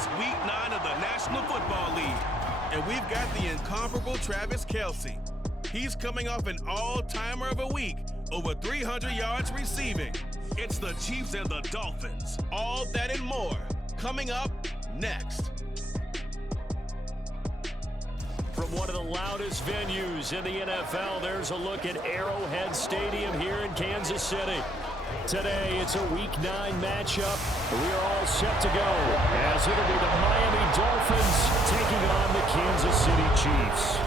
It's Week 9 of the National Football League, and we've got the incomparable Travis Kelce. He's coming off an all-timer of a week, over 300 yards receiving. It's the Chiefs and the Dolphins. All that and more, coming up next. From one of the loudest venues in the NFL, there's a look at Arrowhead Stadium here in Kansas City. Today, it's a Week 9 matchup. We are all set to go, as it'll be the Miami Dolphins taking on the Kansas City Chiefs.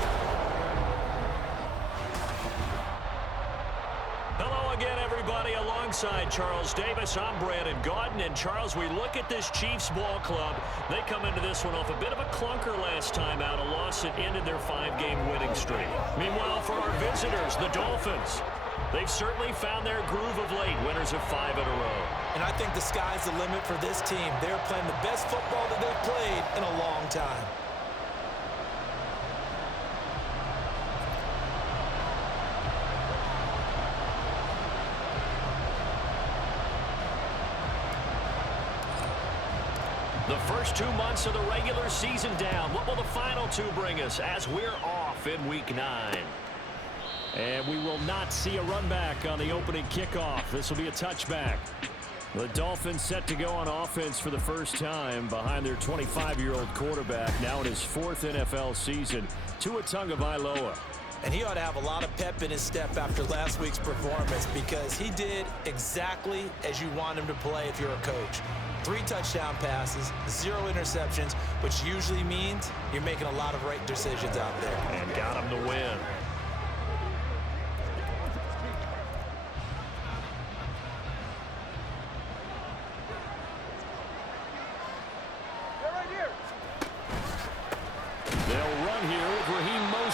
Hello again, everybody. Alongside Charles Davis, I'm Brandon Gaudin. And Charles, we look at this Chiefs ball club. They come into this one off a bit of a clunker last time out, a loss that ended their 5-game winning streak. Meanwhile, for our visitors, the Dolphins, they've certainly found their groove of late, winners of 5 in a row. And I think the sky's the limit for this team. They're playing the best football that they've played in a long time. The first 2 months of the regular season down. What will the final 2 bring us as we're off in Week 9? And we will not see a run back on the opening kickoff. This will be a touchback. The Dolphins set to go on offense for the first time behind their 25-year-old quarterback, now in his 4th NFL season, Tua Tagovailoa. And he ought to have a lot of pep in his step after last week's performance, because he did exactly as you want him to play if you're a coach. 3 touchdown passes, 0 interceptions, which usually means you're making a lot of right decisions out there. And got him to win.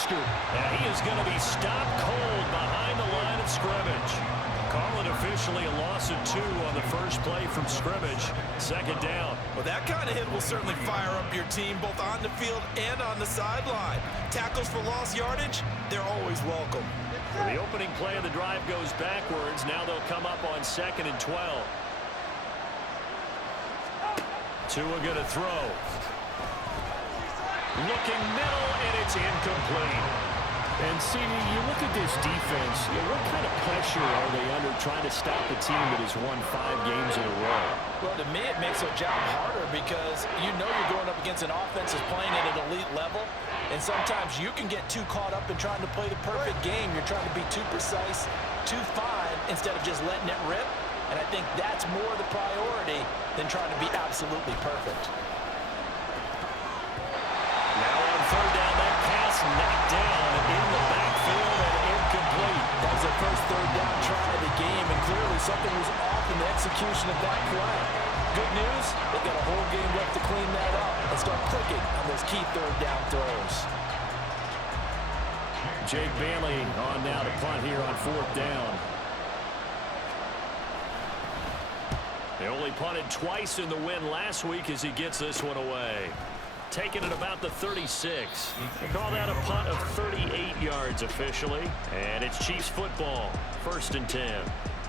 And he is going to be stopped cold behind the line of scrimmage. Call it officially a loss of 2 on the first play from scrimmage. 2nd down. Well, that kind of hit will certainly fire up your team both on the field and on the sideline. Tackles for lost yardage, they're always welcome. So the opening play of the drive goes backwards. Now they'll come up on 2nd and 12. Tua going to throw. Looking middle, and it's incomplete. And, CD, you look at this defense, what kind of pressure are they under trying to stop a team that has won 5 games in a row? Well, to me, it makes their job harder because you know you're going up against an offense that's playing at an elite level, and sometimes you can get too caught up in trying to play the perfect game. You're trying to be too precise, too fine, instead of just letting it rip. And I think that's more the priority than trying to be absolutely perfect. Now on 3rd down, that pass knocked down in the backfield and incomplete. That was their first 3rd down try of the game, and clearly something was off in the execution of that play. Good news, they've got a whole game left to clean that up and start clicking on those key 3rd down throws. Jake Bailey on now to punt here on 4th down. They only punted twice in the win last week as he gets this one away. Taking it about the 36. They call that a punt of 38 yards officially. And it's Chiefs football, 1st and 10.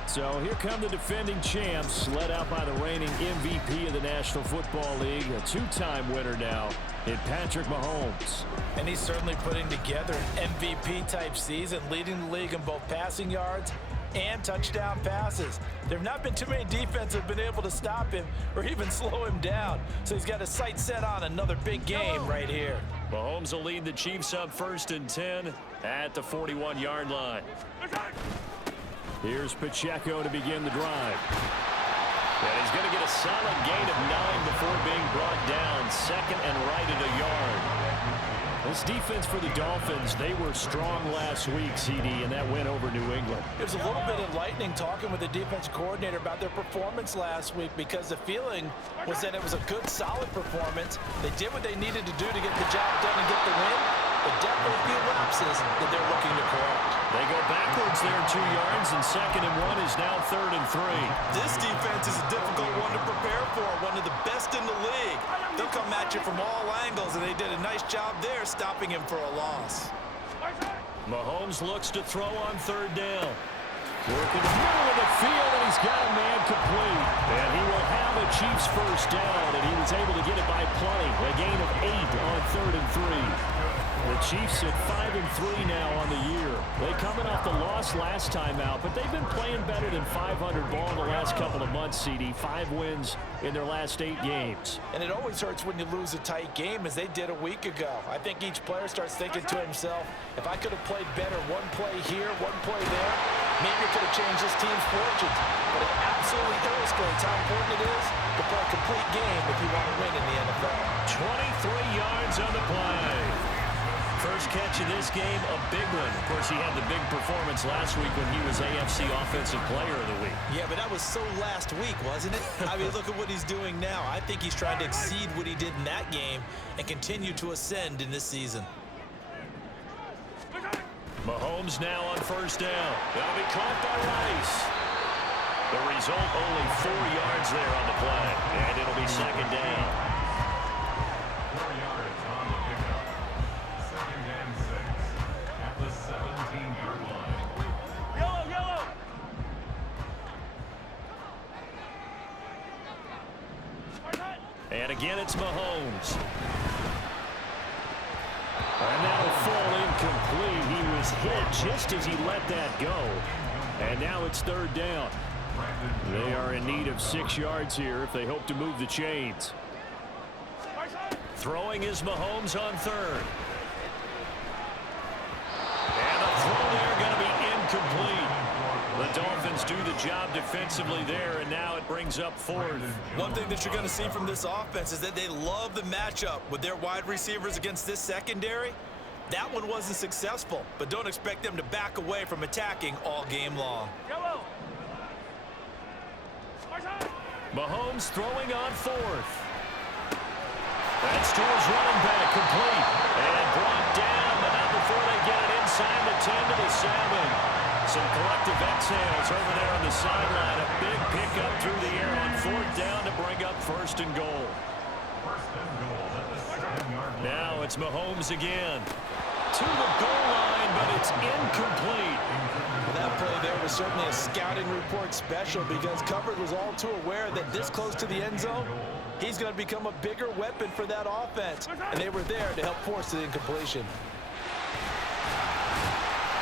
So here come the defending champs, led out by the reigning MVP of the National Football League, a 2-time winner now in Patrick Mahomes. And he's certainly putting together an MVP-type season, leading the league in both passing yards and touchdown passes. There have not been too many defenses that have been able to stop him or even slow him down. So he's got his sights set on another big game right here. Mahomes will lead the Chiefs up 1st and 10 at the 41-yard line. Here's Pacheco to begin the drive. And he's going to get a solid gain of 9 before being brought down. 2nd and right at a yard. This defense for the Dolphins, they were strong last week, CD, and that went over New England. It was a little bit enlightening talking with the defense coordinator about their performance last week, because the feeling was that it was a good, solid performance. They did what they needed to do to get the job done and get the win, but definitely a few lapses that they're looking to correct. They go backwards there 2 yards, and 2nd and 1 is now 3rd and 3. This defense is a difficult one to prepare for, one of the best in the league. They'll come at you from all angles, and they did a nice job there stopping him for a loss. Mahomes looks to throw on 3rd down. Working the middle of the field, and he's got a man complete. And he will have a Chiefs first down, and he was able to get it by plenty. A gain of 8 on 3rd and 3. The Chiefs at 5-3 now on the year. They coming off the loss last time out, but they've been playing better than 500 ball in the last couple of months, CD. 5 wins in their last 8 games. And it always hurts when you lose a tight game, as they did a week ago. I think each player starts thinking to himself, if I could have played better one play here, one play there, maybe it could have changed this team's fortunes. But it absolutely illustrates how important it is to play a complete game if you want to win in the NFL. 23 yards on the play. First catch of this game, a big one. Of course, he had the big performance last week when he was AFC Offensive Player of the Week. Yeah, but that was so last week, wasn't it? I mean, look at what he's doing now. I think he's trying to exceed what he did in that game and continue to ascend in this season. Mahomes now on first down. That'll be caught by Rice. The result, only 4 yards there on the play, and it'll be second down. And again, it's Mahomes. And that'll fall incomplete. He was hit just as he let that go. And now it's 3rd down. They are in need of 6 yards here if they hope to move the chains. Throwing is Mahomes on 3rd. And the throw there going to be incomplete. The Dolphins do the job defensively there, and now it brings up 4th. One thing that you're going to see from this offense is that they love the matchup with their wide receivers against this secondary. That one wasn't successful, but don't expect them to back away from attacking all game long. Mahomes throwing on 4th. That's to his running back, complete. And brought down, but not before they get it inside the 10 to the 7. Some collective exhales over there on the sideline. A big pickup through the air on 4th down to bring up 1st and goal. Now it's Mahomes again. To the goal line, but it's incomplete. That play there was certainly a scouting report special, because coverage was all too aware that this close to the end zone, he's going to become a bigger weapon for that offense. And they were there to help force the incompletion.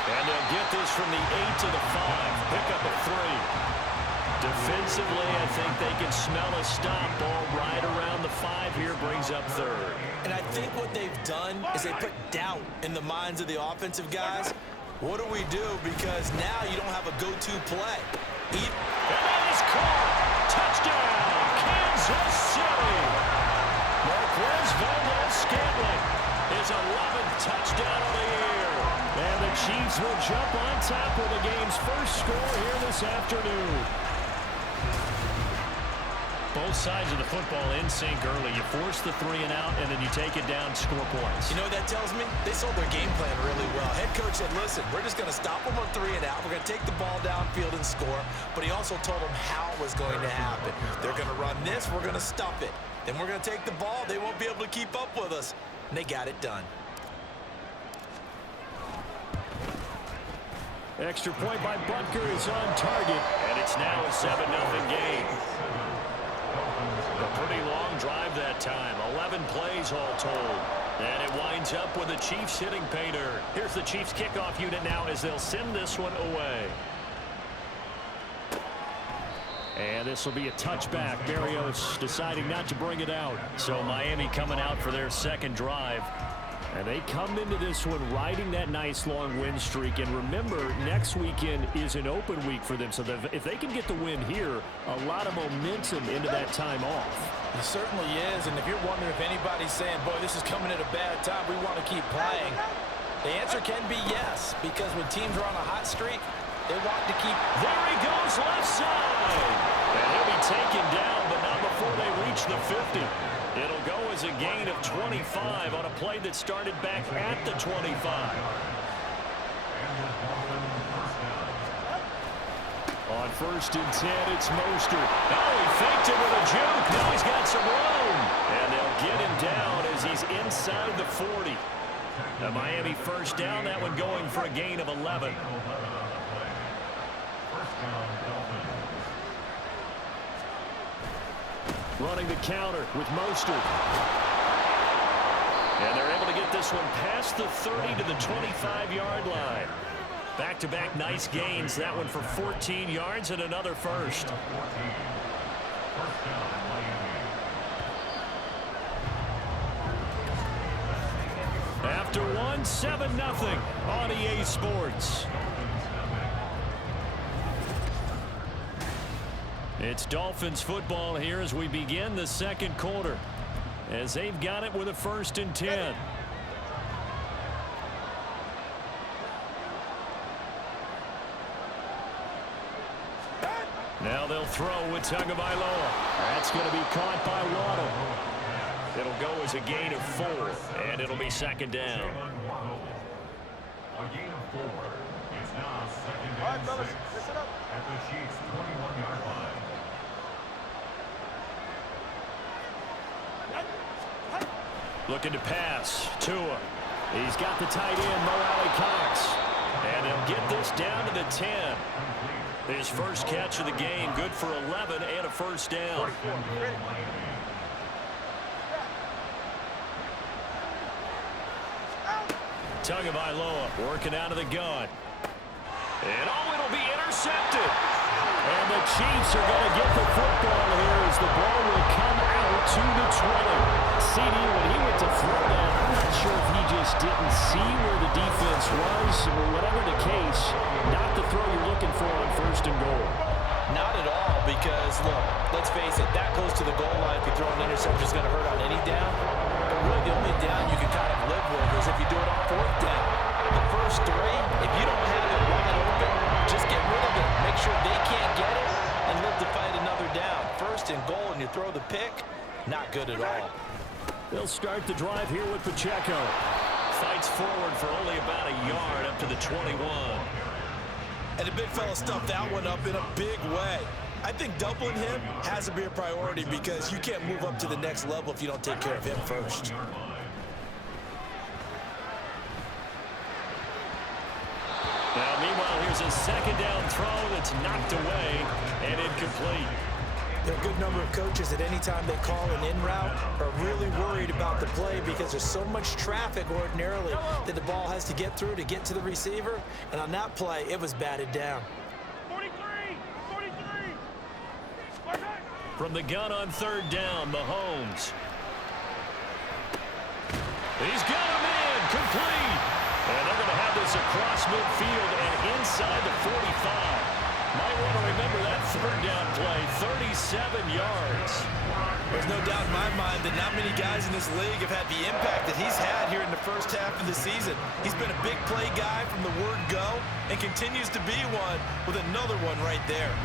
And they'll get this from the 8 to the 5. Pick up a 3. Defensively, I think they can smell a stop. Ball right around the 5 here, brings up 3rd. And I think what they've done is they put doubt in the minds of the offensive guys. What do we do? Because now you don't have a go-to play. And that is caught. Touchdown, Kansas City. Marquez Valdez-Scantling, his 11th touchdown of the year. And the Chiefs will jump on top with the game's first score here this afternoon. Both sides of the football in sync early. You force the 3 and out, and then you take it down, score points. You know what that tells me? They sold their game plan really well. Head coach said, listen, we're just going to stop them on 3 and out. We're going to take the ball downfield and score. But he also told them how it was going to happen. They're going to run this. We're going to stuff it. Then we're going to take the ball. They won't be able to keep up with us. And they got it done. Extra point by Butker is on target. And it's now a 7-0 game. A pretty long drive that time. 11 plays all told. And it winds up with the Chiefs hitting pay dirt. Here's the Chiefs kickoff unit now as they'll send this one away. And this will be a touchback. Berrios deciding not to bring it out. So Miami coming out for their second drive. And they come into this one riding that nice long win streak. And remember, next weekend is an open week for them. So if they can get the win here, a lot of momentum into that time off. It certainly is. And if you're wondering if anybody's saying, boy, this is coming at a bad time, we want to keep playing, the answer can be yes. Because when teams are on a hot streak, they want to keep. There he goes, left side. And he'll be taken down, but not before they reach the 50. It'll go as a gain of 25 on a play that started back at the 25. On 1st and 10, it's Mostert. Oh, he faked it with a juke. Now he's got some room. And they'll get him down as he's inside the 40. The Miami first down, that one going for a gain of 11. running the counter with Mostert. And they're able to get this one past the 30 to the 25-yard line. Back-to-back nice gains. That one for 14 yards and another first. After one, 7-0 on EA Sports. It's Dolphins football here as we begin the second quarter, as they've got it with a 1st and 10. Now they'll throw with Tagovailoa. That's going to be caught by Waddle. It'll go as a gain of 4, and it'll be 2nd down. A gain of 4. It's now 2nd and 6 at the Chiefs' 21-yard line. Looking to pass. Tua. He's got the tight end, Mo Alley-Cox. And he'll get this down to the 10. His first catch of the game, good for 11 and a 1st down. Tagovailoa working out of the gun. And it'll be intercepted. And the Chiefs are going to get the football here as the ball will come out to the 20. CD, when he went to throw that, I'm not sure if he just didn't see where the defense was or whatever the case. Not the throw you're looking for on 1st and goal. Not at all, because, look, let's face it, that goes to the goal line. If you throw an interception, it's going to hurt on any down. But really, the only down you can kind of live with is if you do it on 4th down. The first 3, if you don't have it wide open, just get rid of it. Make sure they can't get it and live to fight another down. 1st and goal, and you throw the pick, not good at all. They'll start the drive here with Pacheco. Fights forward for only about a yard up to the 21. And the big fella stuffed that one up in a big way. I think doubling him has to be a priority because you can't move up to the next level if you don't take care of him first. Now, meanwhile, here's a 2nd down throw that's knocked away and incomplete. There are a good number of coaches at any time they call an in route are really worried about the play because there's so much traffic ordinarily that the ball has to get through to get to the receiver. And on that play, it was batted down. 43! From the gun on 3rd down, Mahomes. He's got him in, complete. And they're going to have this across midfield and inside the 45. Might want to remember that 3rd down play, 37 yards. There's no doubt in my mind that not many guys in this league have had the impact that he's had here in the first half of the season. He's been a big play guy from the word go and continues to be one with another one right there.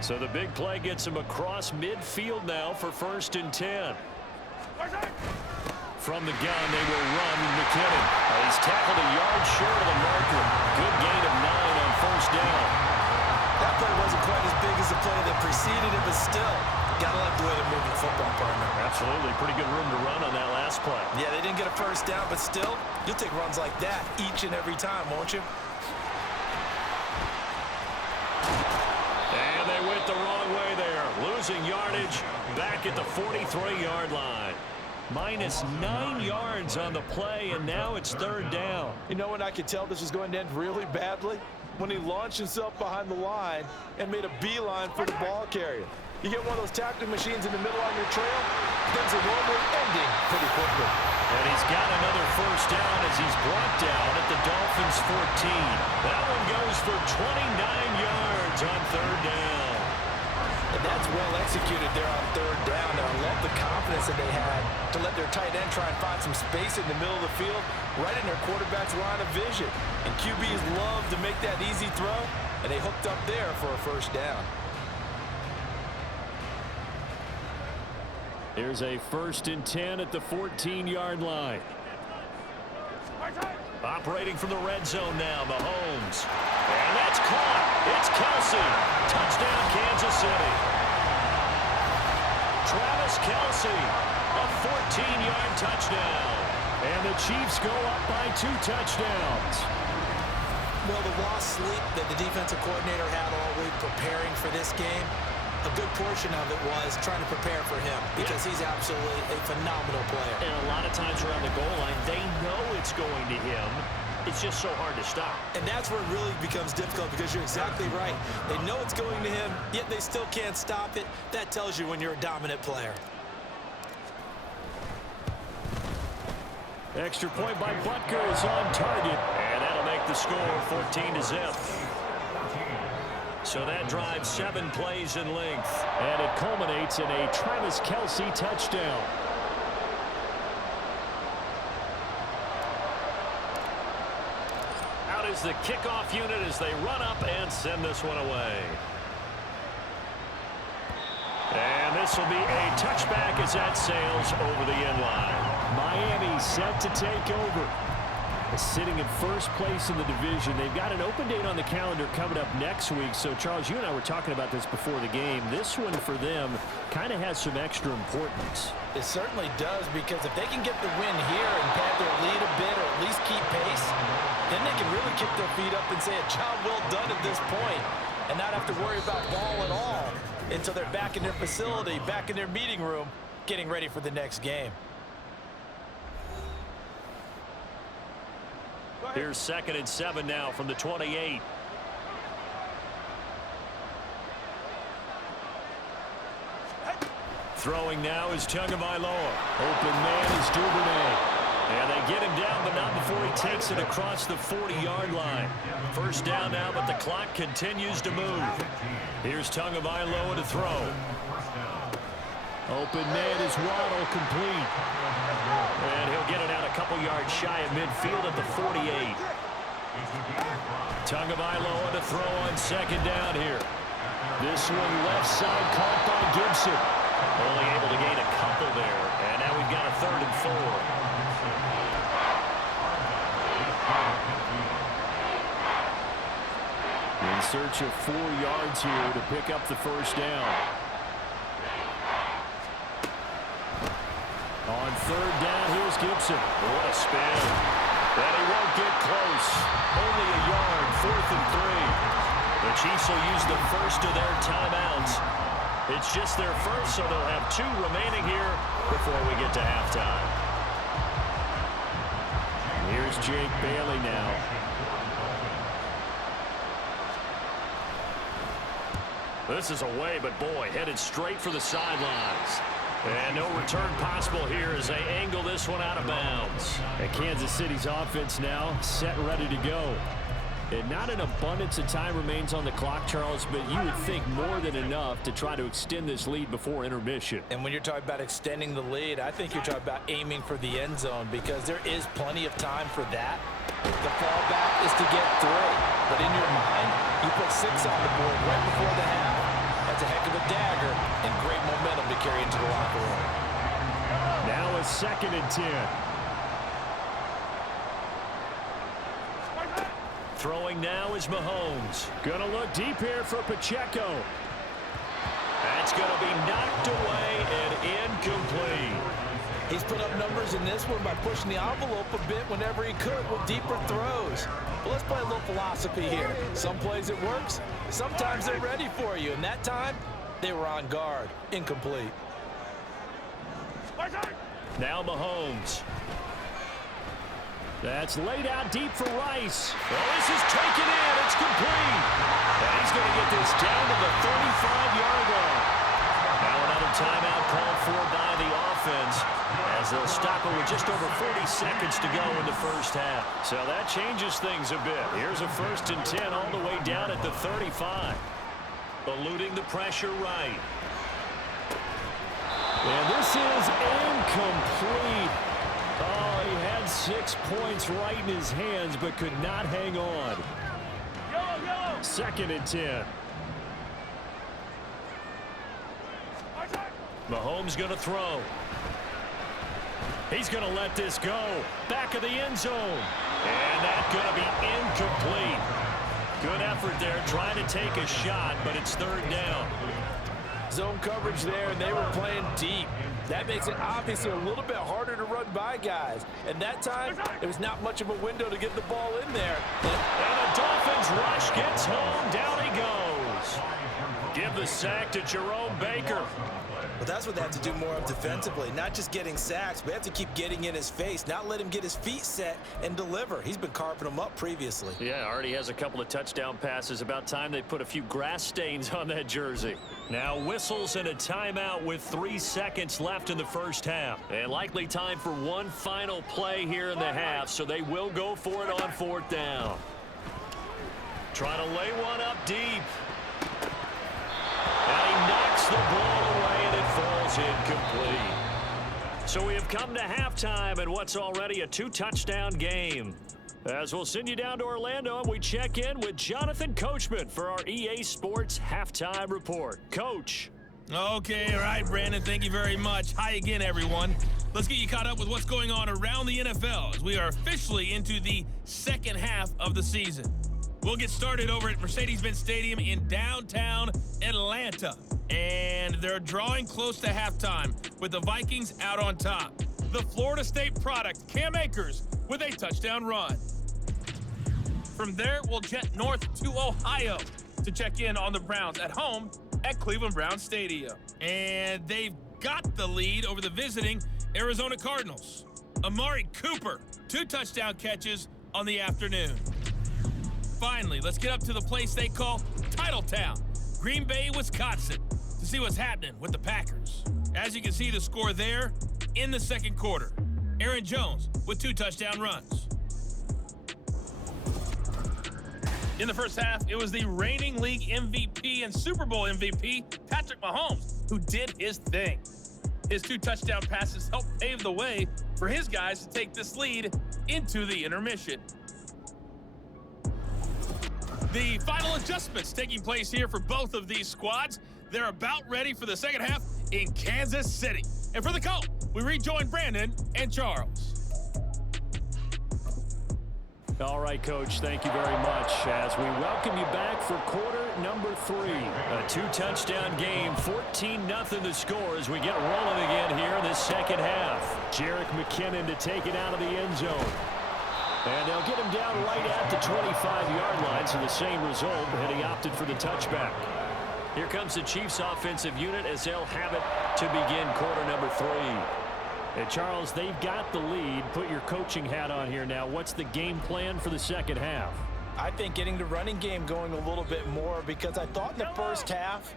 So the big play gets him across midfield now for 1st and 10. From the gun, they will run McKinnon. He's tackled a yard short of the marker. Good gain of 9 on 1st down. That play wasn't quite as big as the play that preceded it, but still, gotta like the way they're moving the football, partner. Absolutely. Pretty good room to run on that last play. Yeah, they didn't get a 1st down, but still, you'll take runs like that each and every time, won't you? And they went the wrong way there. Losing yardage back at the 43-yard line. Minus 9 yards on the play, and now it's 3rd down. You know when I could tell this was going to end really badly? When he launched himself behind the line and made a beeline for the ball carrier. You get one of those tackling machines in the middle on your trail, things are normally ending pretty quickly. And he's got another 1st down as he's brought down at the Dolphins' 14. That one goes for 29 yards on 3rd down. And that's well executed there on 3rd down. And I love the confidence that they had to let their tight end try and find some space in the middle of the field, right in their quarterback's line of vision. And QBs love to make that easy throw, and they hooked up there for a 1st down. Here's a 1st and 10 at the 14-yard line. Operating from the red zone now, Mahomes. And that's caught. It's Kelsey. Touchdown, Kansas City. Travis Kelsey, a 14-yard touchdown. And the Chiefs go up by 2 touchdowns. Well, the lost sleep that the defensive coordinator had all week preparing for this game, a good portion of it was trying to prepare for him because he's absolutely a phenomenal player. And a lot of times around the goal line, they know it's going to him. It's just so hard to stop. And that's where it really becomes difficult because you're exactly right. They know it's going to him, yet they still can't stop it. That tells you when you're a dominant player. Extra point by Butker is on target. And that'll make the score 14-0. So that drives 7 plays in length. And it culminates in a Travis Kelce touchdown. Out is the kickoff unit as they run up and send this one away. And this will be a touchback as that sails over the end line. Miami set to take over. Sitting in first place in the division. They've got an open date on the calendar coming up next week. So, Charles, you and I were talking about this before the game. This one for them kind of has some extra importance. It certainly does, because if they can get the win here and pad their lead a bit or at least keep pace, then they can really kick their feet up and say a job well done at this point and not have to worry about ball at all until they're back in their facility, back in their meeting room, getting ready for the next game. Here's 2nd and 7 now from the 28. Throwing now is Tagovailoa. Open man is Duvernay. And they get him down, but not before he takes it across the 40-yard line. First down now, but the clock continues to move. Here's Tagovailoa to throw. Open man is Waddle, complete. And he'll get it out a couple yards shy of midfield at the 48. Tagovailoa to throw on 2nd down here. This one left side caught by Gibson. Only able to gain a couple there. And now we've got a 3rd and 4. In search of 4 yards here to pick up the first down. On 3rd down, here's Gibson. What a spin. And he won't get close. Only a yard, 4th and 3. The Chiefs will use the first of their timeouts. It's just their first, so they'll have 2 remaining here before we get to halftime. Here's Jake Bailey now. This is away, but boy, headed straight for the sidelines. And no return possible here as they angle this one out of bounds. And Kansas City's offense now set, ready to go. And not an abundance of time remains on the clock, Charles, but you would think more than enough to try to extend this lead before intermission. And when you're talking about extending the lead, I think you're talking about aiming for the end zone, because there is plenty of time for that. The fallback is to get 3. But in your mind, you put 6 on the board right before the half. That's a heck of a dagger and great momentum to carry into the locker room. Now a 2nd and 10. Throwing now is Mahomes. Gonna look deep here for Pacheco. That's going to be knocked away and incomplete. He's put up numbers in this one by pushing the envelope a bit whenever he could with deeper throws. But let's play a little philosophy here. Some plays it works, sometimes they're ready for you. And that time, they were on guard. Incomplete. Now Mahomes. That's laid out deep for Rice. Well, this is taken in. It's complete. And he's going to get this down to the 35-yard line. Now another timeout called for by the offense as they'll stop it with just over 40 seconds to go in the first half. So that changes things a bit. Here's a 1st and 10 all the way down at the 35. Eluding the pressure right. And this is incomplete. Oh, he had 6 points right in his hands, but could not hang on. 2nd and 10. Mahomes going to throw. He's going to let this go. Back of the end zone. And that's going to be incomplete. Good effort there, trying to take a shot, but it's 3rd down. Zone coverage there, and they were playing deep. That makes it obviously a little bit harder to run by guys. And that time, there was not much of a window to get the ball in there. And the Dolphins rush gets home. Down he goes. Give the sack to Jerome Baker. But that's what they have to do more of defensively, not just getting sacks, but they have to keep getting in his face, not let him get his feet set and deliver. He's been carving them up previously. Yeah, already has a couple of touchdown passes. About time they put a few grass stains on that jersey. Now whistles and a timeout with 3 seconds left in the first half. And likely time for one final play here in the half, so they will go for it on 4th down. Trying to lay one up deep. And he knocks the ball away, and it falls incomplete. So we have come to halftime in what's already a 2-touchdown game. As we'll send you down to Orlando, and we check in with Jonathan Coachman for our EA Sports Halftime Report. Coach. Okay, all right, Brandon, thank you very much. Hi again, everyone. Let's get you caught up with what's going on around the NFL as we are officially into the second half of the season. We'll get started over at Mercedes-Benz Stadium in downtown Atlanta. And they're drawing close to halftime with the Vikings out on top. The Florida State product, Cam Akers, with a touchdown run. From there, we'll jet north to Ohio to check in on the Browns at home at Cleveland Browns Stadium. And they've got the lead over the visiting Arizona Cardinals. Amari Cooper, 2 touchdown catches on the afternoon. Finally, let's get up to the place they call Titletown, Green Bay, Wisconsin, to see what's happening with the Packers. As you can see the score there in the second quarter. Aaron Jones with 2 touchdown runs. In the first half, it was the reigning league MVP and Super Bowl MVP, Patrick Mahomes, who did his thing. His 2 touchdown passes helped pave the way for his guys to take this lead into the intermission. The final adjustments taking place here for both of these squads. They're about ready for the second half in Kansas City. And for the call, we rejoin Brandon and Charles. All right, Coach, thank you very much as we welcome you back for quarter number 3. A 2-touchdown game, 14-0 the score as we get rolling again here in this second half. Jerick McKinnon to take it out of the end zone. And they'll get him down right at the 25-yard line, so the same result, and he opted for the touchback. Here comes the Chiefs offensive unit as they'll have it to begin quarter number 3. And Charles, they've got the lead. Put your coaching hat on here now. What's the game plan for the second half? I think getting the running game going a little bit more, because I thought in the first half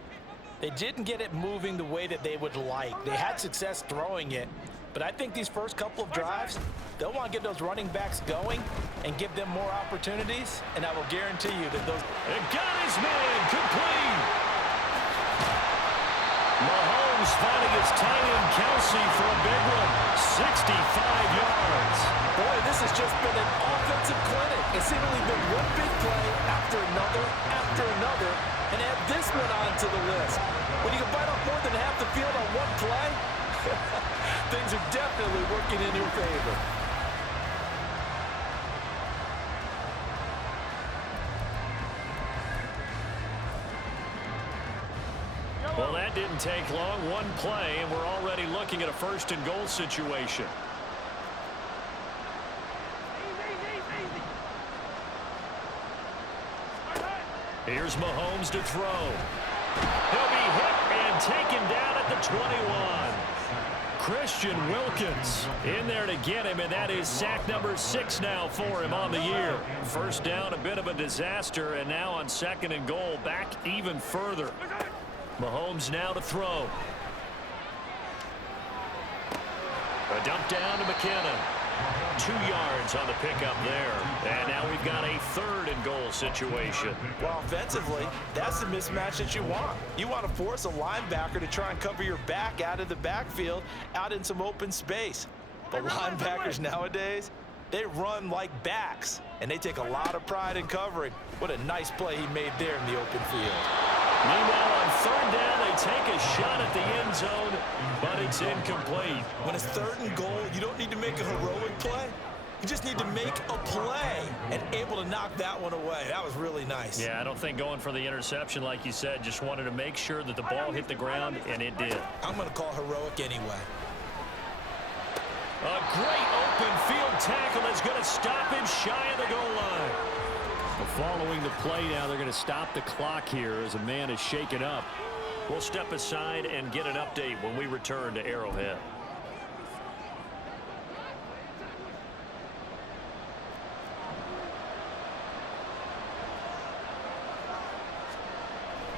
they didn't get it moving the way that they would like. They had success throwing it, but I think these first couple of drives, they'll want to get those running backs going and give them more opportunities, and I will guarantee you that those... And got his man complete. Mahomes finding his tight end Kelsey for a big one. 65 yards. Boy, this has just been an offensive clinic. It's seemingly been one big play after another, and add this one onto the list. When you can bite off more than half the field on one play, things are definitely working in your favor. Well, that didn't take long. One play, and we're already looking at a 1st and goal situation. Here's Mahomes to throw. He'll be hit and taken down at the 21. Christian Wilkins in there to get him, and that is sack number 6 now for him on the year. First down, a bit of a disaster, and now on 2nd and goal, back even further. Mahomes now to throw. A dump down to McKinnon. 2 yards on the pickup there. And now we've got a 3rd and goal situation. Well, offensively, that's the mismatch that you want. You want to force a linebacker to try and cover your back out of the backfield, out in some open space. But linebackers nowadays, they run like backs, and they take a lot of pride in covering. What a nice play he made there in the open field. Meanwhile, on 3rd down, they take a shot at the end zone, but it's incomplete. When it's 3rd and goal, you don't need to make a heroic play. You just need to make a play and able to knock that one away. That was really nice. Yeah, I don't think going for the interception, like you said, just wanted to make sure that the ball hit the ground, and it did. I'm going to call heroic anyway. A great open field tackle that's going to stop him shy of the goal line. Following the play now, they're going to stop the clock here as a man is shaken up. We'll step aside and get an update when we return to Arrowhead.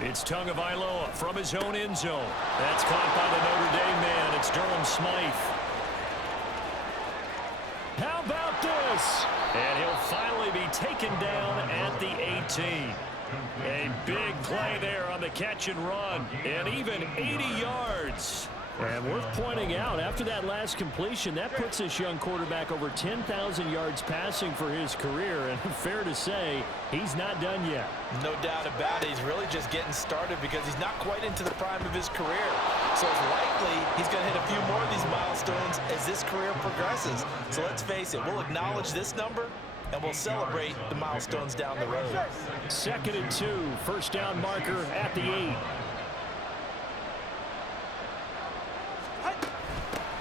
It's Tagovailoa from his own end zone. That's caught by the Notre Dame man. It's Durham Smythe. How about this? And he'll finally be taken down at the 18. A big play there on the catch and run. And even 80 yards. And worth pointing out, after that last completion, that puts this young quarterback over 10,000 yards passing for his career. And fair to say, he's not done yet. No doubt about it. He's really just getting started because he's not quite into the prime of his career. So it's likely he's going to hit a few more of these milestones as this career progresses. So let's face it, we'll acknowledge this number and we'll celebrate the milestones down the road. 2nd and 2, first down marker at the 8.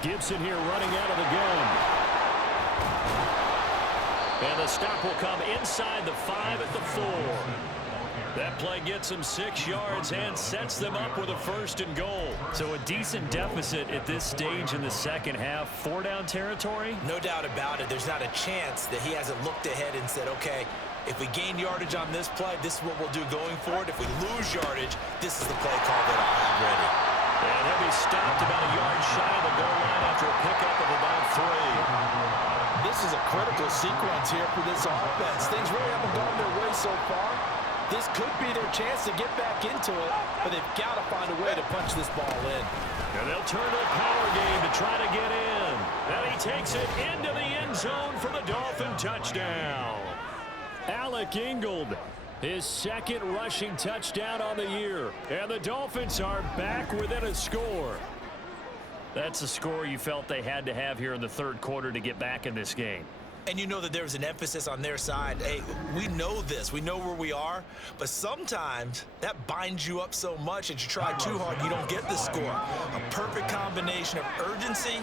Gibson here running out of the gun. And the stop will come inside the 5 at the 4. That play gets them 6 yards and sets them up with a 1st and goal. So a decent deficit at this stage in the second half. 4-down territory? No doubt about it. There's not a chance that he hasn't looked ahead and said, okay, if we gain yardage on this play, this is what we'll do going forward. If we lose yardage, this is the play call that I'll have ready. And he'll be stopped about a yard shy of the goal line after a pickup of about 3. This is a critical sequence here for this offense. Things really haven't gone their way so far. This could be their chance to get back into it, but they've got to find a way to punch this ball in. And they'll turn to the power game to try to get in. And he takes it into the end zone for the Dolphin touchdown. Alec Ingold, his 2nd rushing touchdown on the year. And the Dolphins are back within a score. That's a score you felt they had to have here in the 3rd quarter to get back in this game. And you know that there's an emphasis on their side. Hey, we know this. We know where we are. But sometimes that binds you up so much that you try too hard, you don't get the score. A perfect combination of urgency,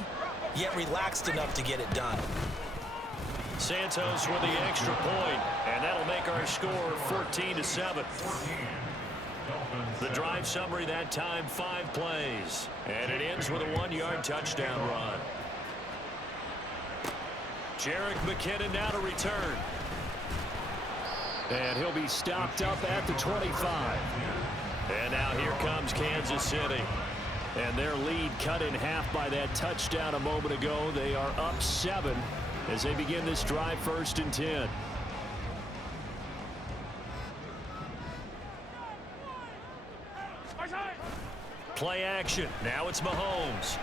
yet relaxed enough to get it done. Santos with the extra point, and that'll make our score 14-7. The drive summary that time, 5 plays. And it ends with a 1-yard touchdown run. Jerick McKinnon now to return. And he'll be stopped up at the 25. And now here comes Kansas City. And their lead cut in half by that touchdown a moment ago. They are up 7 as they begin this drive, 1st and 10. Play action. Now it's Mahomes.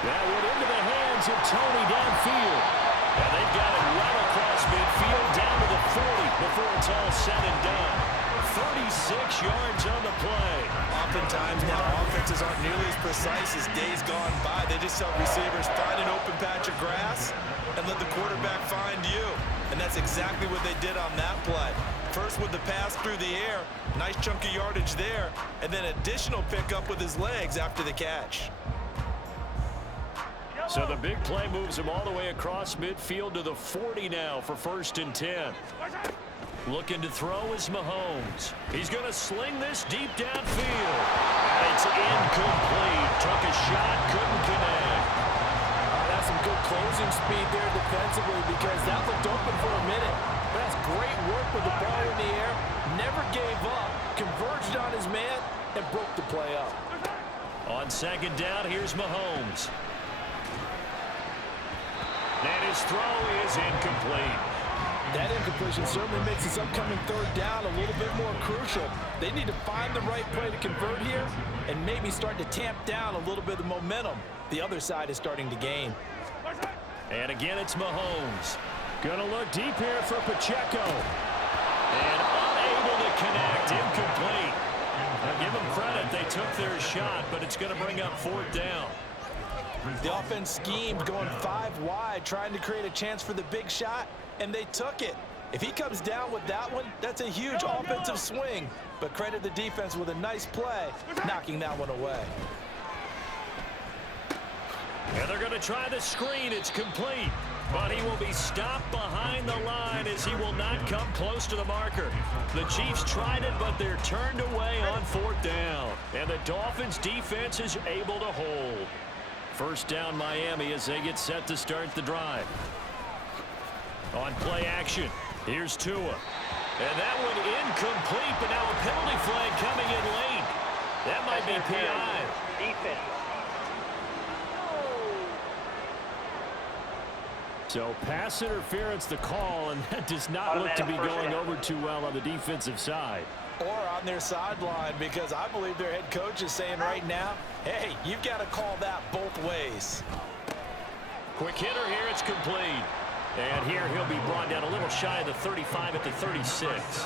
That went into the hands of Tony downfield. And they've got it right across midfield down to the 40 before it's all said and done. 36 yards on the play. Oftentimes now offenses aren't nearly as precise as days gone by. They just tell receivers, find an open patch of grass and let the quarterback find you. And that's exactly what they did on that play. First with the pass through the air, nice chunk of yardage there, and then additional pickup with his legs after the catch. So the big play moves him all the way across midfield to the 40 now for 1st and 10. Looking to throw is Mahomes. He's going to sling this deep downfield. It's incomplete. Took a shot, couldn't connect. That's some good closing speed there defensively because that looked open for a minute. But that's great work with the ball in the air. Never gave up. Converged on his man and broke the play up. On 2nd down, here's Mahomes. And his throw is incomplete. That incompletion certainly makes this upcoming 3rd down a little bit more crucial. They need to find the right play to convert here and maybe start to tamp down a little bit of momentum the other side is starting to gain. And again, it's Mahomes. Gonna look deep here for Pacheco. And unable to connect, incomplete. Now give them credit, they took their shot, but it's gonna bring up 4th down. The offense schemed going 5 wide, trying to create a chance for the big shot, and they took it. If he comes down with that one, that's a huge offensive swing. But credit the defense with a nice play, knocking that one away. And they're going to try the screen. It's complete. But he will be stopped behind the line as he will not come close to the marker. The Chiefs tried it, but they're turned away on 4th down. And the Dolphins defense is able to hold. First down Miami as they get set to start the drive. On play action, here's Tua. And that one incomplete, but now a penalty flag coming in late. That might be PI. Defense. So pass interference the call, and that does not look to be going over too well on the defensive side. Or on their sideline, because I believe their head coach is saying right now, hey, you've got to call that both ways. Quick hitter here, it's complete. And here he'll be brought down a little shy of the 35 at the 36.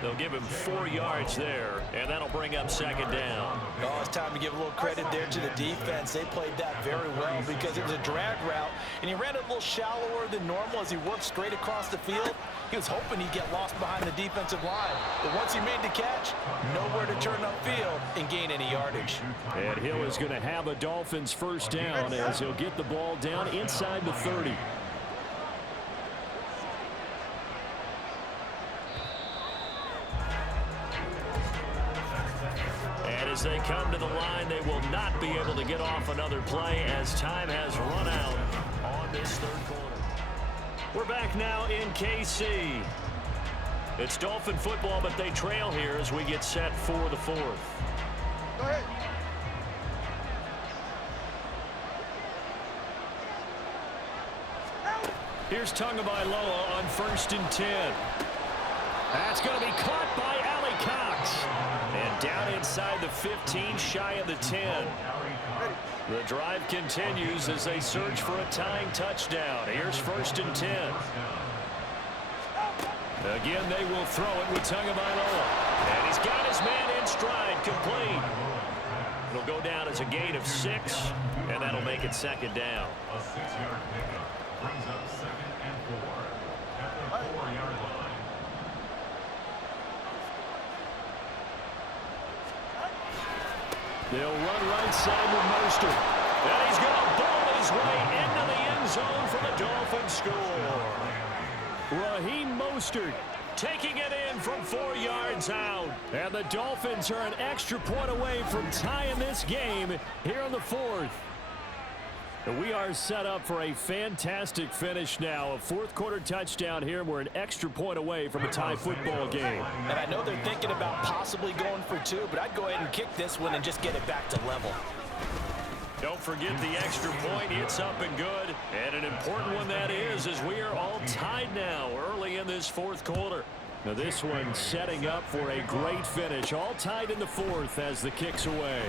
They'll give him 4 yards there, and that'll bring up 2nd down. Oh, it's time to give a little credit there to the defense. They played that very well because it was a drag route, and he ran it a little shallower than normal as he worked straight across the field. He was hoping he'd get lost behind the defensive line. But once he made the catch, nowhere to turn upfield and gain any yardage. And Hill is going to have a Dolphins first down as he'll get the ball down inside the 30. As they come to the line, they will not be able to get off another play as time has run out on this 3rd quarter. We're back now in KC. It's Dolphin football, but they trail here as we get set for the 4th. Go ahead. Here's Tagovailoa on 1st and 10. That's going to be caught by Ali Cox. And down inside the 15, shy of the 10. The drive continues as they search for a tying touchdown. Here's 1st and 10. Again, they will throw it with Tagovailoa. And he's got his man in stride, complete. It'll go down as a gain of 6, and that'll make it 2nd down. A 6-yard pickup brings up 2nd and 4 at the 4-yard line. They'll run right side with Mostert. And he's going to ball his way into the end zone for the Dolphins score. Raheem Mostert Taking it in from 4 yards out. And the Dolphins are an extra point away from tying this game here in the 4th. We are set up for a fantastic finish now. A 4th quarter touchdown here. We're an extra point away from a tie football game. And I know they're thinking about possibly going for 2, but I'd go ahead and kick this one and just get it back to level. Don't forget the extra point. It's up and good. And an important one that is, as we are all tied now early in this 4th quarter. Now this one setting up for a great finish. All tied in the 4th as the kick's away.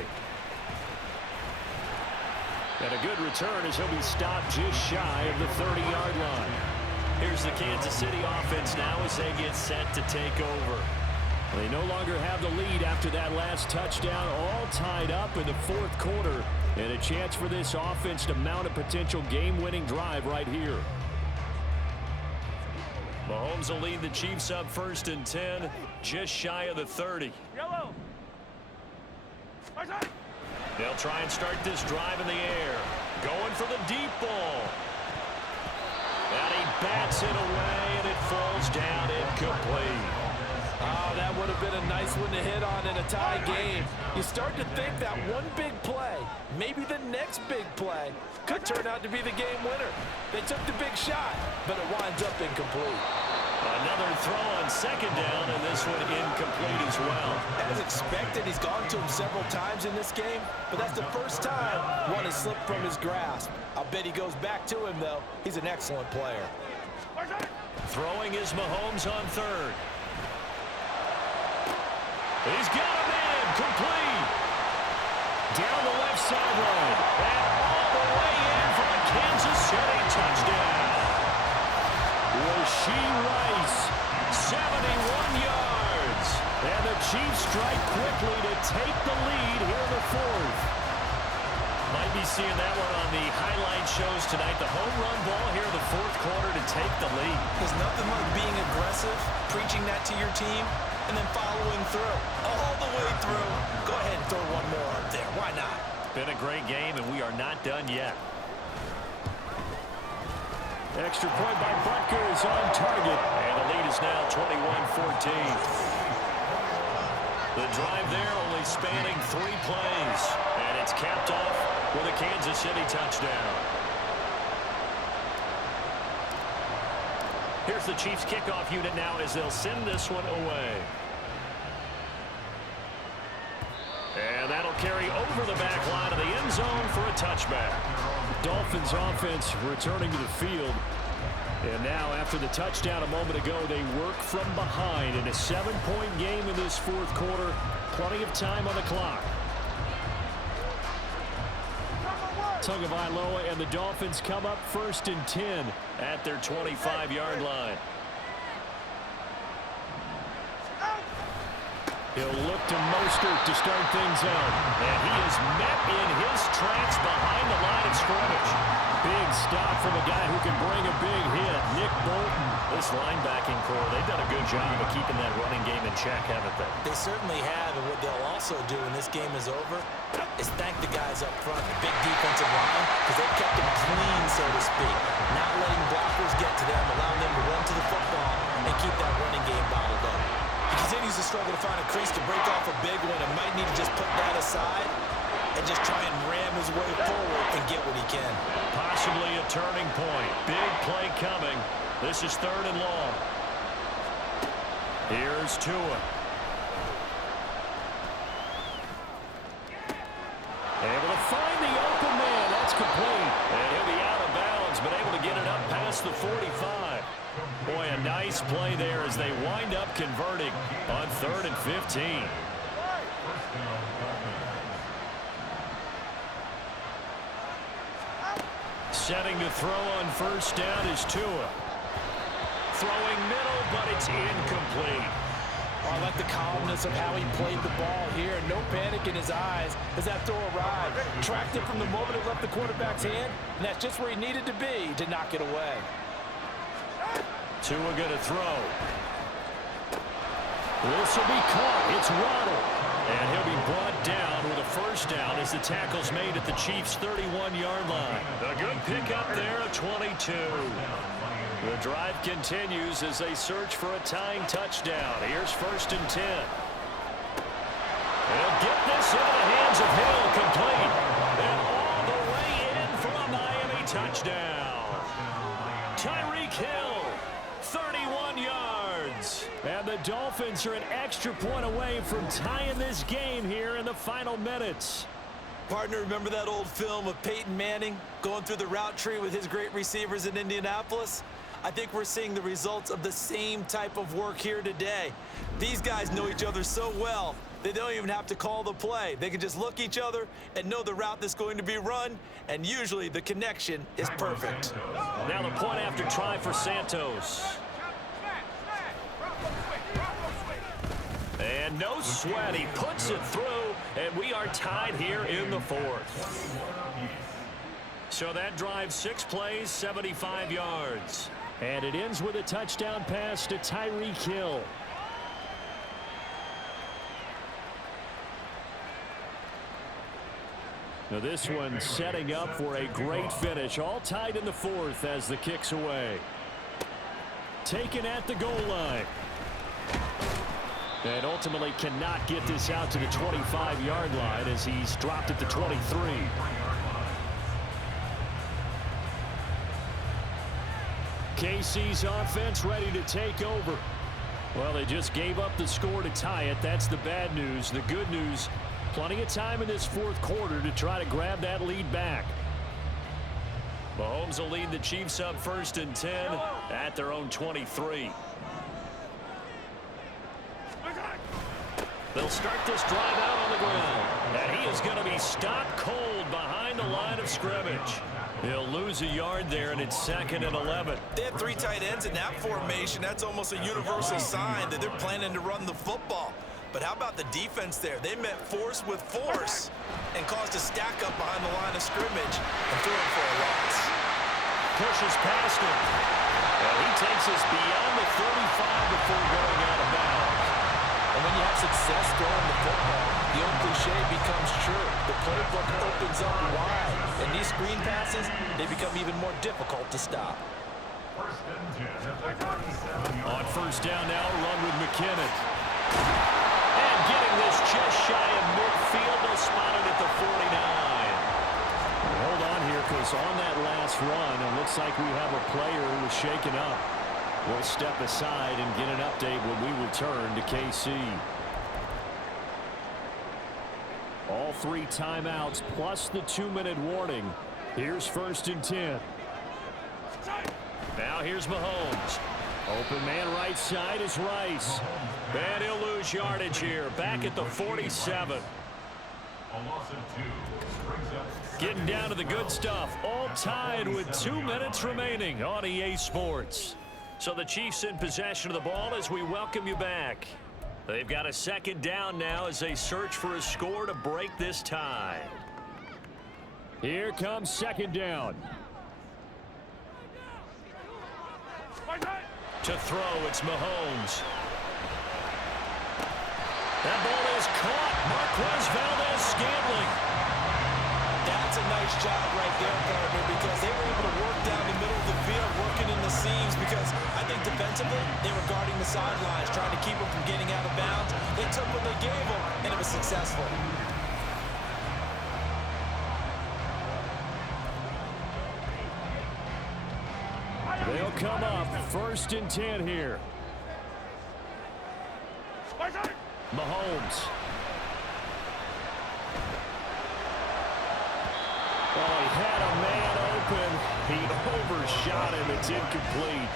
And a good return as he'll be stopped just shy of the 30-yard line. Here's the Kansas City offense now as they get set to take over. They no longer have the lead after that last touchdown. All tied up in the 4th quarter. And a chance for this offense to mount a potential game-winning drive right here. Mahomes will lead the Chiefs up 1st and 10, just shy of the 30. Yellow. They'll try and start this drive in the air. Going for the deep ball. And he bats it away, and it falls down incomplete. Oh, that would have been a nice one to hit on in a tie game. You start to think that one big play, maybe the next big play, could turn out to be the game winner. They took the big shot, but it winds up incomplete. Another throw on 2nd down, and this one incomplete as well. As expected, he's gone to him several times in this game, but that's the first time one has slipped from his grasp. I'll bet he goes back to him, though. He's an excellent player. Throwing is Mahomes on 3rd. He's got a man, complete. Down the left sideline. And all the way in for a Kansas City touchdown. Rashee Rice, 71 yards. and the Chiefs strike quickly to take the lead here in the 4th. Might be seeing that one on the highlight shows tonight. The home run ball here in the 4th quarter to take the lead. There's nothing like being aggressive, preaching that to your team, and then following through. All the way through. Go ahead and throw one more up there. Why not? Been a great game, and we are not done yet. Extra point by Butker is on target. And the lead is now 21-14. The drive there only spanning 3 plays. And it's capped off with a Kansas City touchdown. Here's the Chiefs kickoff unit now as they'll send this one away. And that'll carry over the back line of the end zone for a touchback. Dolphins offense returning to the field. And now after the touchdown a moment ago, they work from behind in a 7-point game in this fourth quarter. Plenty of time on the clock. Tagovailoa and the Dolphins come up 1st and 10 at their 25-yard line. He'll look to Mostert to start things out. And he is met in his tracks behind the line of scrimmage. Big stop from a guy who can bring a big hit, Nick Bolton. This linebacking core, they've done a good job of keeping that running game in check, haven't they? They certainly have, and what they'll also do when this game is over is thank the guys up front, the big defensive line, because they've kept them clean, so to speak. Not letting blockers get to them, allowing them to run to the football and keep that running game bottled up. He continues to struggle to find a crease to break off a big one and might need to just put that aside and just try and ram his way forward and get what he can. Possibly a turning point. Big play coming. This is 3rd and long. Here's Tua. Able to find the open man. That's complete. And he'll be out of bounds, but able to get it up past the 45. Boy, a nice play there as they wind up converting on 3rd and 15. Setting to throw on 1st down is Tua. Throwing middle, but it's incomplete. I like the calmness of how he played the ball here. No panic in his eyes as that throw arrived. Tracked it from the moment it left the quarterback's hand, and that's just where he needed to be to knock it away. Tua going to throw. This will be caught. It's Waddle. And he'll be brought down with a 1st down as the tackle's made at the Chiefs' 31-yard line. A good pickup there of 22. The drive continues as they search for a tying touchdown. Here's 1st and 10. They'll get this into the hands of Hill, complete. And all the way in for a Miami touchdown. Tyreek Hill, 31 yards. And the Dolphins are an extra point away from tying this game here in the final minutes. Partner, remember that old film of Peyton Manning going through the route tree with his great receivers in Indianapolis? I think we're seeing the results of the same type of work here today. These guys know each other so well, they don't even have to call the play. They can just look each other and know the route that's going to be run, and usually the connection is perfect. Now the point after try for Santos. And no sweat, he puts it through, and we are tied here in the 4th. So that drive, 6 plays, 75 yards. And it ends with a touchdown pass to Tyreek Hill. Now this one setting up for a great finish. All tied in the 4th as the kick's away. Taken at the goal line. And ultimately cannot get this out to the 25-yard line as he's dropped at the 23. KC's offense ready to take over. Well, they just gave up the score to tie it. That's the bad news. The good news, plenty of time in this 4th quarter to try to grab that lead back. Mahomes will lead the Chiefs up 1st and 10 at their own 23. They'll start this drive out on the ground. And he is going to be stopped cold behind the line of scrimmage. He'll lose a yard there, and it's 2nd and 11. They have 3 tight ends in that formation. That's almost a universal sign that they're planning to run the football. But how about the defense there? They met force with force and caused a stack up behind the line of scrimmage and threw it for a loss. Pushes past him. And he takes us beyond the 35 before going out of bounds. And when you have success throwing the football, the old cliche becomes true. The playbook opens up wide. And these screen passes, they become even more difficult to stop. First and 10 at the 37-yard On first down now, a run with McKinnon. And getting this just shy of midfield, they'll spot it at the 49. Hold on here, because on that last run, it looks like we have a player who was shaken up. We'll step aside and get an update when we return to KC. All 3 timeouts plus the 2-minute warning. Here's first and 10. Now here's Mahomes. Open man right side is Rice. And he'll lose yardage here. Back at the 47. A loss of 2. Brings up Getting down to the good stuff. All tied with 2 minutes remaining on EA Sports. So the Chiefs in possession of the ball as we welcome you back. They've got a second down now as they search for a score to break this tie. Here comes second down. To throw, it's Mahomes. That ball is caught. Marquez Valdez-Scantling. That's a nice job right there, partner, because they were able to work down the middle of the field, working in the seams, because I think defensively, they were guarding the sidelines, trying to keep them from getting out of bounds. They took what they gave them, and it was successful. They'll come up first and 10 here. Mahomes. Oh, he had a man open. He overshot him. It's incomplete.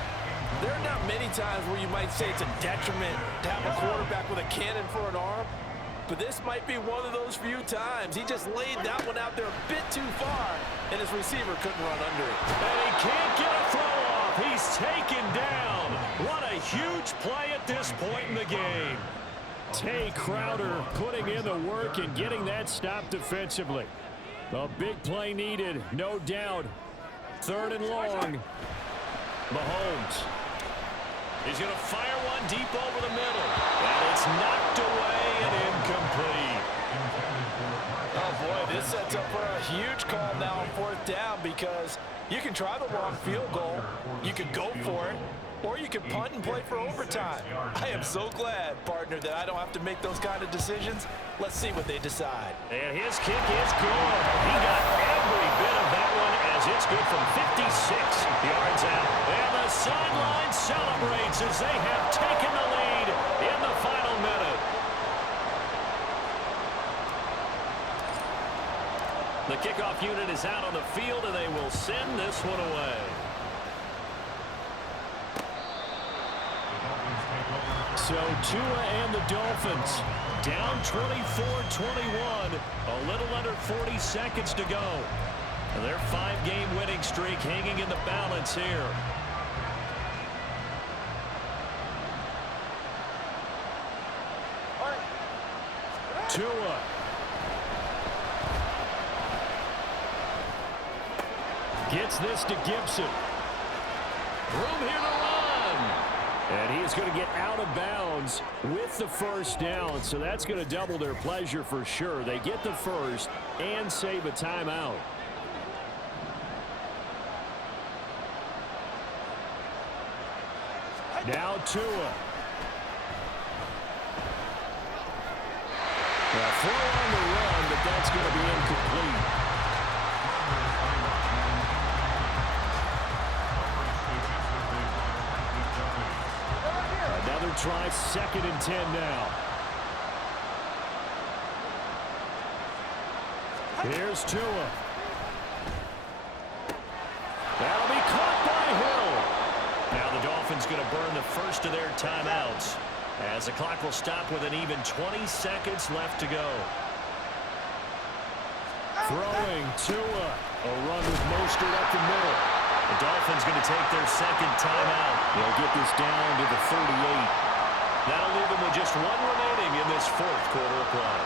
There are not many times where you might say it's a detriment to have a quarterback with a cannon for an arm, but this might be one of those few times. He just laid that one out there a bit too far, and his receiver couldn't run under it. And he can't get a throw off. He's taken down. What a huge play at this point in the game. Tay Crowder putting in the work and getting that stop defensively. A big play needed, no doubt. Third and long. Mahomes. He's going to fire one deep over the middle. And it's knocked away and incomplete. Oh, boy, this sets up for a huge call now on fourth down, because you can try the long field goal, you can go for it, or you can punt and play for overtime. I am so glad, partner, that I don't have to make those kind of decisions. Let's see what they decide. And his kick is good. He got every bit of that one as it's good from 56 yards out. And the sideline celebrates as they have taken the lead in the final minute. The kickoff unit is out on the field, and they will send this one away. So Tua and the Dolphins down 24-21, a little under 40 seconds to go. And their 5-game winning streak hanging in the balance here. Tua. Gets this to Gibson. Room here to run. And he is going to get out of bounds with the first down. So that's going to double their pleasure for sure. They get the first and save a timeout. Now Tua. Well, throw on the run, but that's going to be incomplete. Another try, 2nd and 10 now. Here's Tua. That'll be caught by Hill. Now the Dolphins going to burn the first of their timeouts as the clock will stop with an even 20 seconds left to go. Throwing Tua. A run with Mostert up the middle. The Dolphins going to take their second timeout. They'll get this down to the 38. That'll leave them with just one remaining in this fourth quarter of play.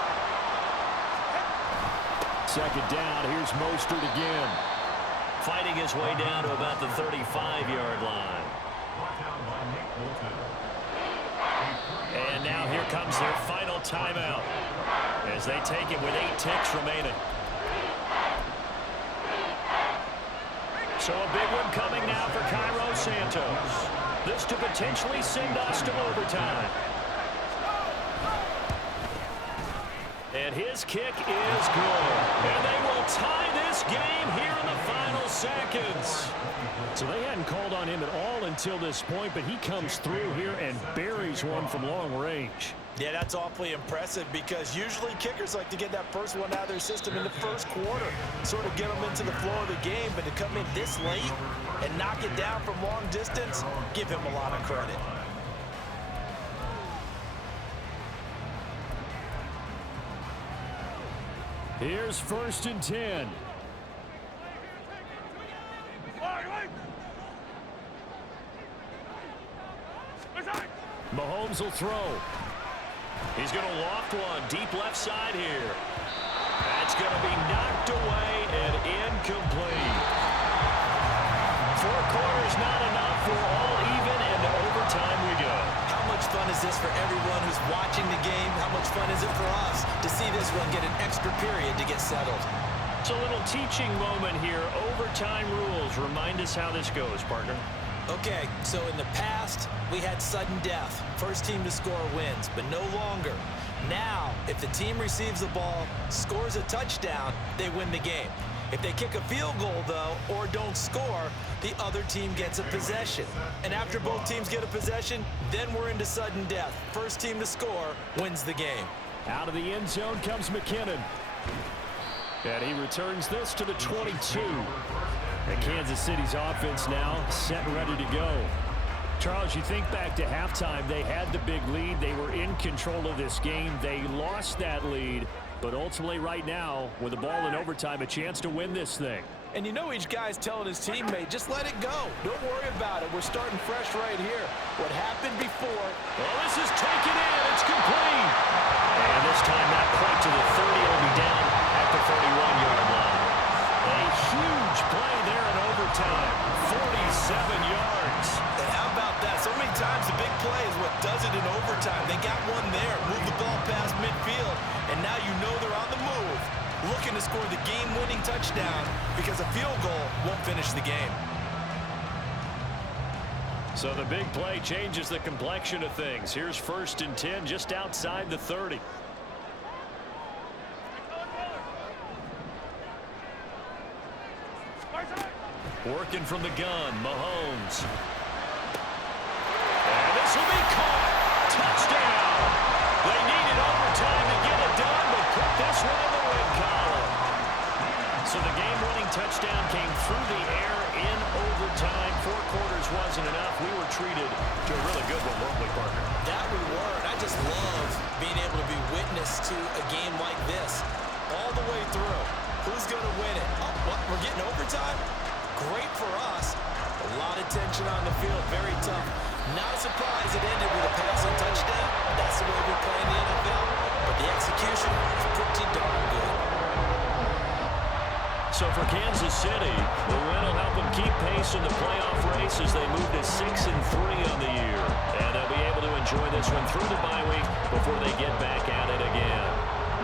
Second down, here's Mostert again. Fighting his way down to about the 35-yard line. And now here comes their final timeout as they take it with 8 ticks remaining. So a big one coming now for Cairo Santos. This to potentially send us to overtime. And his kick is good. And they will tie this game here in the final seconds. So they hadn't called on him at all until this point, but he comes through here and buries one from long range. Yeah, that's awfully impressive because usually kickers like to get that first one out of their system in the first quarter, sort of get them into the flow of the game, but to come in this late and knock it down from long distance, give him a lot of credit. Here's 1st and 10. Mahomes will throw. He's going to loft one deep left side here. That's going to be knocked away and incomplete. 4 quarters not enough. We're all even, and to overtime we go. How much fun is this for everyone who's watching the game? How much fun is it for us to see this one get an extra period to get settled? It's a little teaching moment here. Overtime rules. Remind us how this goes, partner. Okay, so in the past, we had sudden death. First team to score wins, but no longer. Now, if the team receives the ball, scores a touchdown, they win the game. If they kick a field goal, though, or don't score, the other team gets a possession. And after both teams get a possession, then we're into sudden death. First team to score wins the game. Out of the end zone comes McKinnon. And he returns this to the 22. And Kansas City's offense now set and ready to go. Charles, you think back to halftime, they had the big lead. They were in control of this game. They lost that lead. But ultimately right now, with the ball in overtime, a chance to win this thing. And you know each guy's telling his teammate, just let it go. Don't worry about it. We're starting fresh right here. What happened before. Well, this is taken in. It's complete. And this time not quite to the 30. It'll be down at the 31-yard line. A huge play there in overtime. 47 yards. And how about that? So many times the big play is what does it in overtime. They got one there, move the ball past midfield, and now you know they're on the move, looking to score the game-winning touchdown because a field goal won't finish the game. So the big play changes the complexion of things. Here's 1st and 10 just outside the 30. Working from the gun, Mahomes. And this will be caught. Touchdown. They needed overtime to get it done, but put this one in the win column. So the game-winning touchdown came through the air in overtime. 4 quarters wasn't enough. We were treated to a really good one, weren't we, partner? That we were, and I just love being able to be witness to a game like this all the way through. Who's going to win it? Oh, what? We're getting overtime? Great for us. A lot of tension on the field. Very tough. Not a surprise it ended with a passing touchdown. That's the way we play in the NFL. But the execution is pretty darn good. So for Kansas City, the win will help them keep pace in the playoff race as they move to 6-3 on the year. And they'll be able to enjoy this one through the bye week before they get back at it again.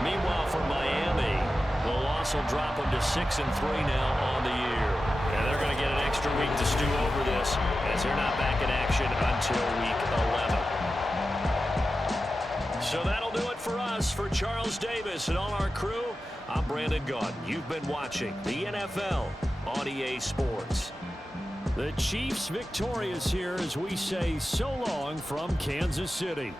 Meanwhile, for Miami, the loss will drop them to 6-3 now on the year. And they're going to get an extra week to stew over this as they're not back in action until week 11. So that'll do it for us. For Charles Davis and all our crew, I'm Brandon Gaudin. You've been watching the NFL on EA Sports. The Chiefs victorious here as we say so long from Kansas City.